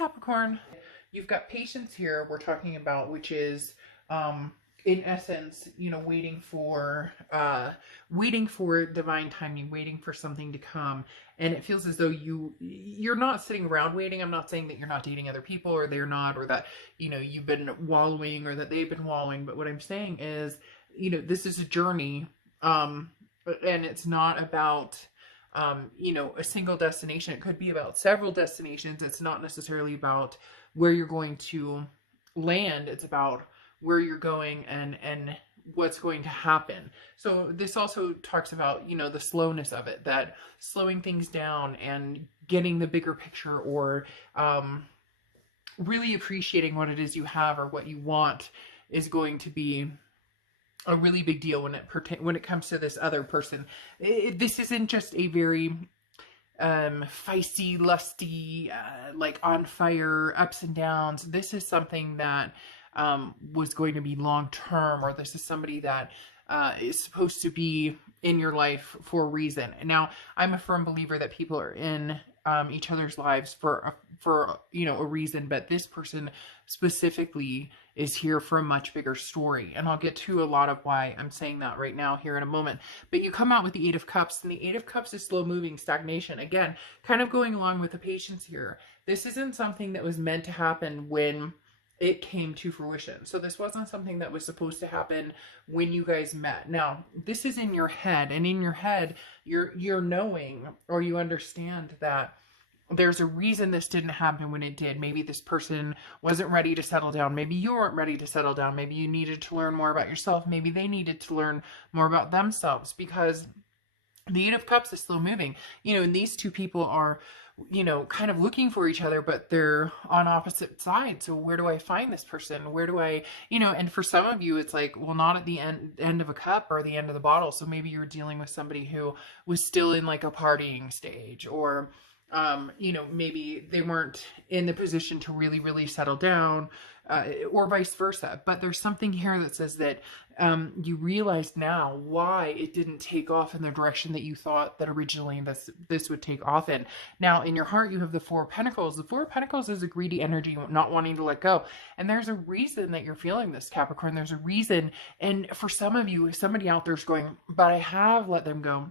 Capricorn. You've got patience here we're talking about, which is in essence, you know, waiting for divine timing, waiting for something to come. And it feels as though you're not sitting around waiting. I'm not saying that you're not dating other people, or they're not, or that, you know, you've been wallowing, or that they've been wallowing. But what I'm saying is, you know, this is a journey, and it's not about you know, a single destination. It could be about several destinations. It's not necessarily about where you're going to land. It's about where you're going and what's going to happen. So this also talks about, you know, the slowness of it, that slowing things down and getting the bigger picture, or really appreciating what it is you have or what you want is going to be a really big deal when it comes to this other person. This isn't just a very feisty, lusty, like on fire, ups and downs. This is something that was going to be long term, or this is somebody that is supposed to be in your life for a reason. And now, I'm a firm believer that people are in each other's lives for you know, a reason, but this person specifically is here for a much bigger story. And I'll get to a lot of why I'm saying that right now here in a moment. But you come out with the Eight of Cups, and the Eight of Cups is slow moving stagnation. Again, kind of going along with the patience here. This isn't something that was meant to happen when it came to fruition. So this wasn't something that was supposed to happen when you guys met. Now, this is in your head, and in your head, you're knowing, or you understand that there's a reason this didn't happen when it did. Maybe this person wasn't ready to settle down. Maybe you weren't ready to settle down. Maybe you needed to learn more about yourself. Maybe they needed to learn more about themselves, because the Eight of Cups is slow moving. You know, and these two people are, you know, kind of looking for each other, but they're on opposite sides. So where do I find this person? Where do I, you know, and for some of you, it's like, well, not at the end of a cup or the end of the bottle. So maybe you're dealing with somebody who was still in like a partying stage, or you know, maybe they weren't in the position to really settle down, or vice versa. But there's something here that says that you realize now why it didn't take off in the direction that you thought that originally this would take off in. Now, in your heart, you have the Four of Pentacles. The Four of Pentacles is a greedy energy, not wanting to let go. And there's a reason that you're feeling this, Capricorn. There's a reason. And for some of you, somebody out there's going, but I have let them go,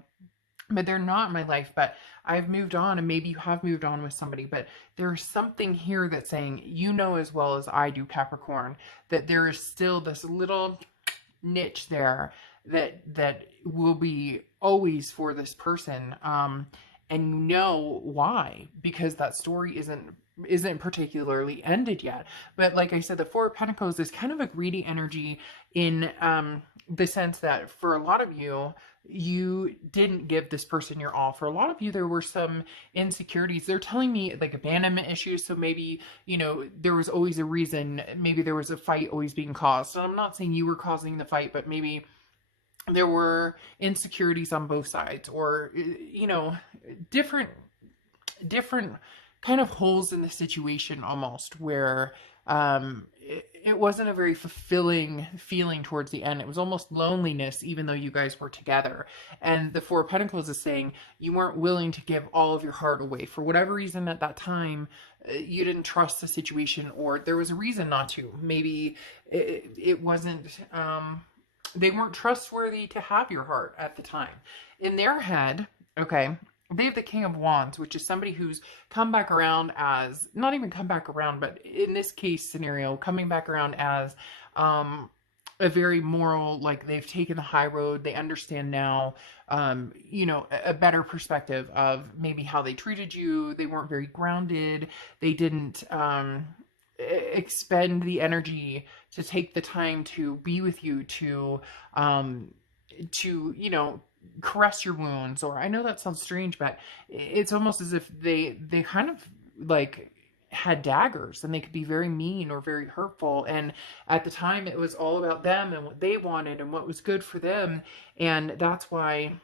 but they're not in my life, but I've moved on. And maybe you have moved on with somebody, but there's something here that's saying, you know, as well as I do, Capricorn, that there is still this little niche there that will be always for this person. And you know why, because that story isn't particularly ended yet. But like I said, the Four of Pentacles is kind of a greedy energy in the sense that for a lot of you, you didn't give this person your all. For a lot of you, there were some insecurities. They're telling me like abandonment issues. So maybe, you know, there was always a reason. Maybe there was a fight always being caused. So I'm not saying you were causing the fight, but maybe there were insecurities on both sides, or, you know, different kind of holes in the situation almost, where it wasn't a very fulfilling feeling towards the end. It was almost loneliness, even though you guys were together. And the Four of Pentacles is saying you weren't willing to give all of your heart away. For whatever reason at that time, you didn't trust the situation, or there was a reason not to. Maybe it wasn't, they weren't trustworthy to have your heart at the time. In their head, okay, they have the King of Wands, which is somebody who's come back around as, not even come back around, but in this case scenario, coming back around as a very moral, like they've taken the high road. They understand now, you know, a better perspective of maybe how they treated you. They weren't very grounded. They didn't expend the energy to take the time to be with you, to you know, caress your wounds. Or I know that sounds strange, but it's almost as if they kind of like had daggers, and they could be very mean or very hurtful. And at the time, it was all about them and what they wanted and what was good for them. And that's why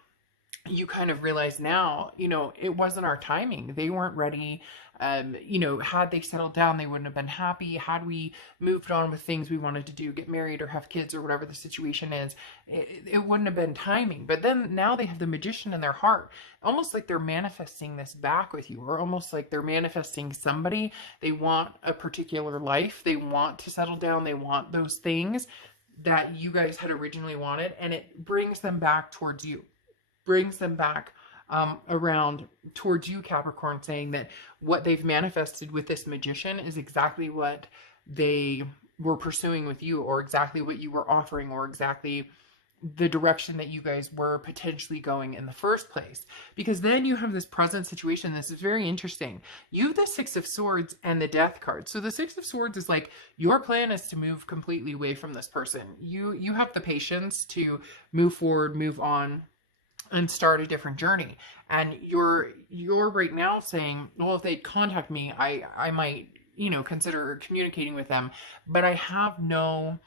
you kind of realize now, you know, it wasn't our timing. They weren't ready. You know, had they settled down, they wouldn't have been happy. Had we moved on with things we wanted to do, get married or have kids or whatever the situation is, it wouldn't have been timing. But then now they have the magician in their heart, almost like they're manifesting this back with you, or almost like they're manifesting somebody. They want a particular life. They want to settle down. They want those things that you guys had originally wanted, and it brings them back towards you. Brings them back around towards you, Capricorn, saying that what they've manifested with this magician is exactly what they were pursuing with you, or exactly what you were offering, or exactly the direction that you guys were potentially going in the first place. Because then you have this present situation. This is very interesting. You have the Six of Swords and the Death card. So the Six of Swords is like, your plan is to move completely away from this person. You have the patience to move forward, move on, and start a different journey. And you're right now saying, well, if they'd contact me, I might, you know, consider communicating with them, but I have no,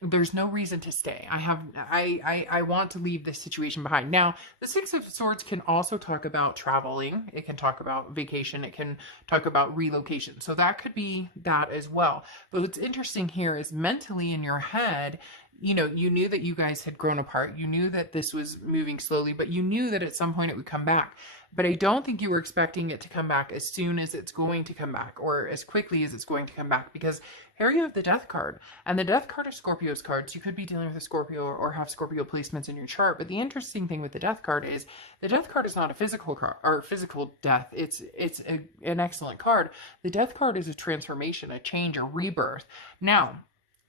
there's no reason to stay. I want to leave this situation behind. Now, the Six of Swords can also talk about traveling. It can talk about vacation. It can talk about relocation. So that could be that as well. But what's interesting here is mentally in your head, you know, you knew that you guys had grown apart. You knew that this was moving slowly, but you knew that at some point it would come back. But I don't think you were expecting it to come back as soon as it's going to come back, or as quickly as it's going to come back, because here you have the Death card, and the Death card is Scorpio's cards. You could be dealing with a Scorpio or have Scorpio placements in your chart. But the interesting thing with the Death card is the Death card is not a physical card or physical death. It's an excellent card. The Death card is a transformation, a change, a rebirth. Now,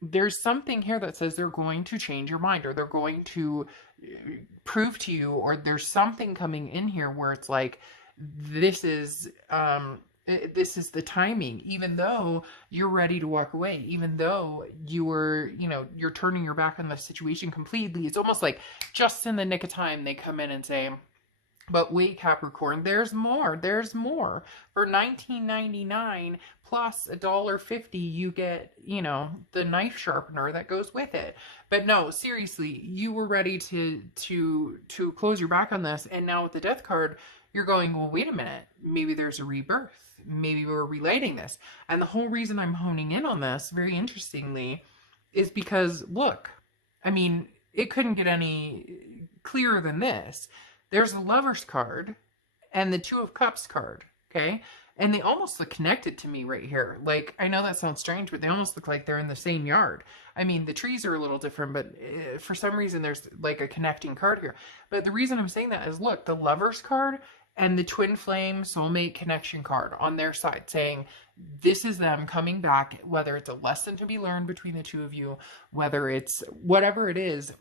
there's something here that says they're going to change your mind, or they're going to prove to you, or there's something coming in here where it's like, this is the timing, even though you're ready to walk away, even though you're turning your back on the situation completely. It's almost like just in the nick of time, they come in and say, but wait, Capricorn, there's more. There's more. For $19.99 plus $1.50, you get, you know, the knife sharpener that goes with it. But no, seriously, you were ready to close your back on this, and now with the Death card, you're going, well, wait a minute. Maybe there's a rebirth. Maybe we're relating this. And the whole reason I'm honing in on this, very interestingly, is because, look, I mean, it couldn't get any clearer than this. There's a Lover's card and the Two of Cups card, okay? And they almost look connected to me right here. Like, I know that sounds strange, but they almost look like they're in the same yard. I mean, the trees are a little different, but for some reason there's like a connecting card here. But the reason I'm saying that is, look, the Lover's card and the Twin Flame Soulmate Connection card on their side, saying this is them coming back, whether it's a lesson to be learned between the two of you, whether it's whatever it is.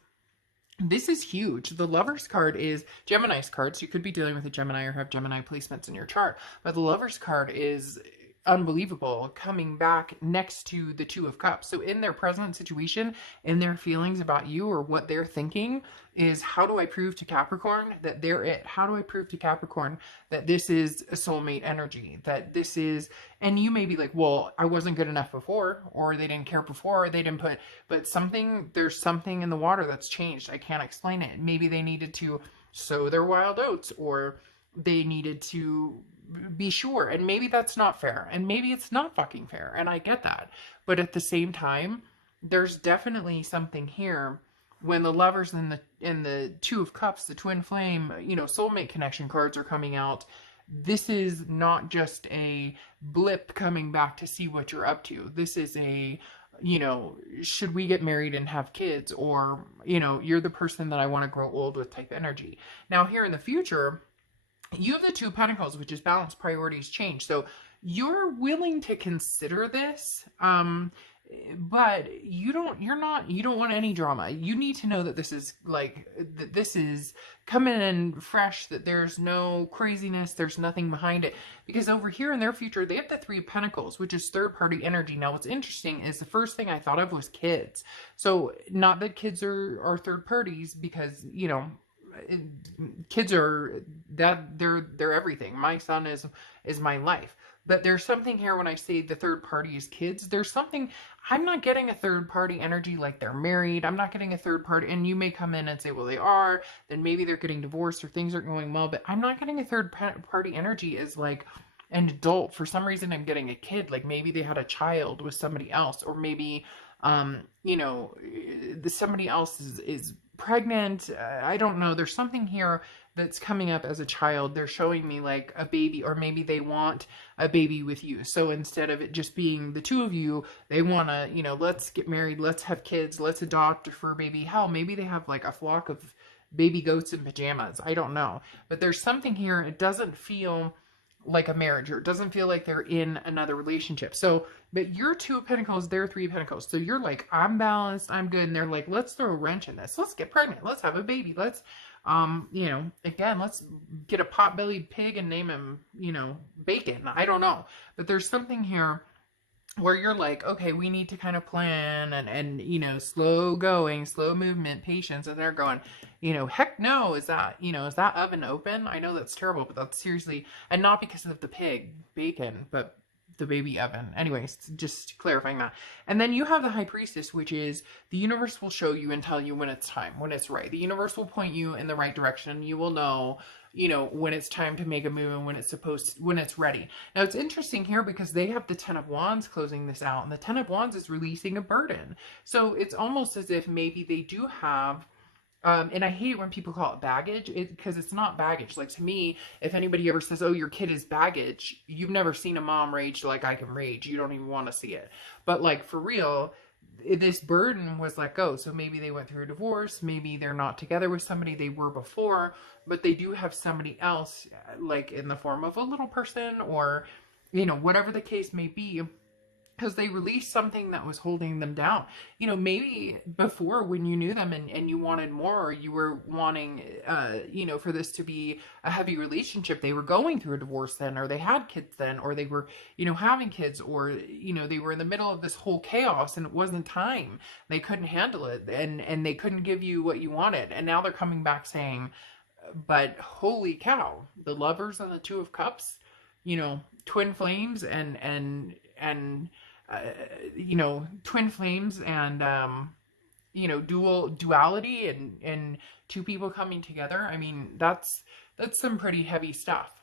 This is huge. The Lover's card is Gemini's card, so you could be dealing with a Gemini or have Gemini placements in your chart. But the Lover's card is unbelievable, coming back next to the Two of Cups. So in their present situation, in their feelings about you, or what they're thinking is, how do I prove to Capricorn that they're it? How do I prove to Capricorn that this is a soulmate energy? That this is, and you may be like, well, I wasn't good enough before, or they didn't care before, or they didn't put, but there's something in the water that's changed. I can't explain it. Maybe they needed to sow their wild oats, or they needed to be sure, and maybe that's not fair, and maybe it's not fucking fair, and I get that. But at the same time, there's definitely something here when the Lovers and the Two of Cups, the Twin Flame, you know, soulmate connection cards are coming out. This is not just a blip coming back to see what you're up to. This is a, you know, should we get married and have kids, or, you know, you're the person that I want to grow old with type energy. Now here in the future, you have the Two of Pentacles, which is balance, priorities, change. So you're willing to consider this, but you don't want any drama. You need to know that this is like, that this is coming in fresh, that there's no craziness, there's nothing behind it. Because over here in their future, they have the Three of Pentacles, which is third party energy. Now what's interesting is the first thing I thought of was kids. So not that kids are third parties, because, you know, kids are that they're everything. My son is my life, But there's something here when I say the third party is kids. There's something, I'm not getting a third party energy like they're married. I'm not getting a third party. And you may come in and say, well, they are. Then maybe they're getting divorced or things aren't going well. But I'm not getting a third party energy as like an adult. For some reason, I'm getting a kid. Like maybe they had a child with somebody else. Or maybe, you know, somebody else is pregnant. I don't know. There's something here that's coming up as a child. They're showing me like a baby, or maybe they want a baby with you. So instead of it just being the two of you, they want to, you know, let's get married, let's have kids, let's adopt a fur baby. Hell, maybe they have like a flock of baby goats in pajamas. I don't know. But there's something here. It doesn't feel like a marriage, or it doesn't feel like they're in another relationship. So, but you're Two of Pentacles, they're Three of Pentacles. So you're like, I'm balanced, I'm good. And they're like, let's throw a wrench in this. Let's get pregnant. Let's have a baby. Let's, you know, again, let's get a pot-bellied pig and name him, you know, Bacon. I don't know. But there's something here where you're like, okay, we need to kind of plan and, you know, slow going, slow movement, patience. And they're going, you know, heck no, is that, you know, is that oven open? I know that's terrible, but that's seriously, and not because of the pig, Bacon, but the baby oven. Anyways, just clarifying that. And then you have the High Priestess, which is the universe will show you and tell you when it's time, when it's right. The universe will point you in the right direction. You will know, you know, when it's time to make a move and when it's ready. Now it's interesting here because they have the Ten of Wands closing this out, and the Ten of Wands is releasing a burden. So it's almost as if maybe they do have, and I hate when people call it baggage, because it's not baggage. Like to me, if anybody ever says, oh, your kid is baggage, you've never seen a mom rage like I can rage. You don't even want to see it. But like for real, this burden was let go. So maybe they went through a divorce. Maybe they're not together with somebody they were before, but they do have somebody else, like in the form of a little person, or, you know, whatever the case may be, because they released something that was holding them down. You know, maybe before when you knew them and you wanted more, or you were wanting, you know, for this to be a heavy relationship, they were going through a divorce then, or they had kids then, or they were, you know, having kids, or, you know, they were in the middle of this whole chaos and it wasn't time. They couldn't handle it, and they couldn't give you what you wanted. And now they're coming back saying, but holy cow, the Lovers and the Two of Cups, you know, twin flames and you know, twin flames and, you know, duality and two people coming together. I mean, that's some pretty heavy stuff.